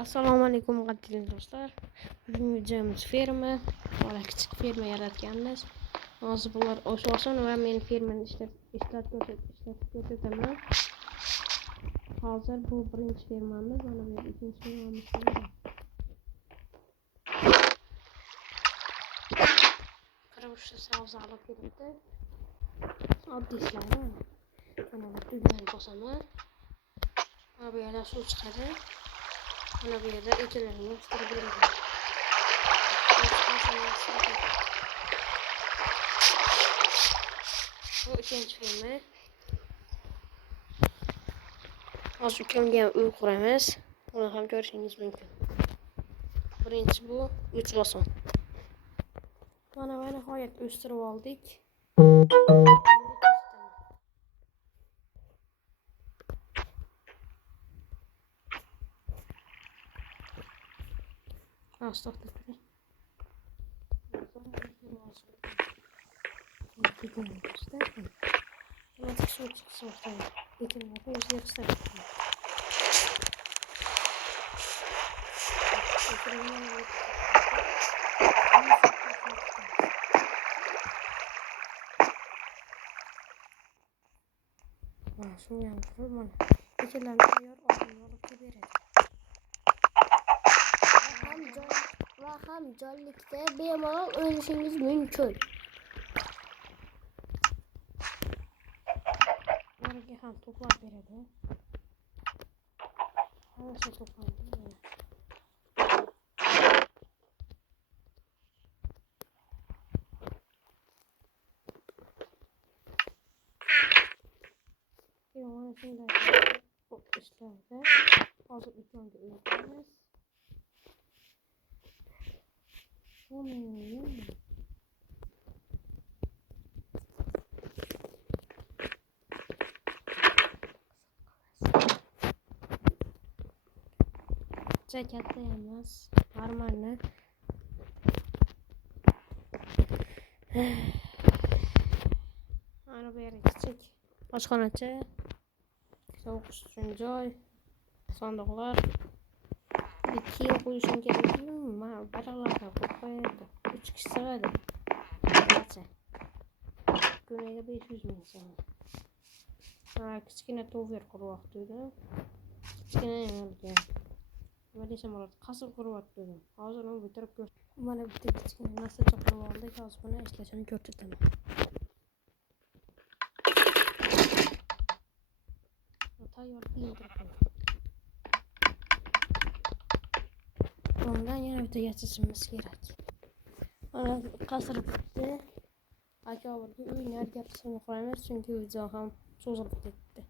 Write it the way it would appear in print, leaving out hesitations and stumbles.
Assalomu alaykum qadrli do'stlar. Bugungi videomuz ferma, kichik ferma yaratganmiz. Hozir bular o'shasin va men fermani ishlatib ko'rsataman. Hozir bu birinchi fermamiz, mana bu ikkinchi fermamiz. Qiruvchi savzali kelibdi. Oddiy ishlaydi. Mana bu tugmani bosaman. Mana bu yerda suv chiqadi. Mana bu yerda ekinlarni o'stirib beraman. Bu ikkinchi ferma. Hozir ukamga uy quramiz. Uni ham ko'rishingiz mumkin. Birinchi bu 3 bosim. Mana va nihoyat o'stirib oldik. To'xtatib turing. Mana suv chiqsa o'xshaydi. Ekinlarni o'ziga qistab mana suv ham turib, mana ekinlarni tayyor olib beradi. Va ham jonlikda bemalol o'ynishingiz mumkin. Ularga ham to'plab beradi. Hammasi to'planadi. Mana shunday ishlarda hozir ukamga o'ylaymiz. Katta emas, normalni. Mana bu yer kichik oshxonacha, sovuq uchun joy, sandiqlar. Kiyim qo'yishim kerak. Mana baliqlarni qo'yib qo'yadi. 3 kishi sig'adi. Kuniga 500 ming so'm. Kichkina tover quryapti dedim. Kichkina emas. Nima desam bo'ladi? Qasr quryapti dedim. Hozir uni bitirib ko'r. Mana bitta kichkina narsacha qurib oldik. Hozir buni ishlashini ko'rsataman. Tayyor kiyintirib qo'ydim. Bundan yana bitta yasashimiz kerak. Mana qasr bitdi. Aka o'rga uyni yarga qismini quramiz, chunki video ham cho'zilib ketdi.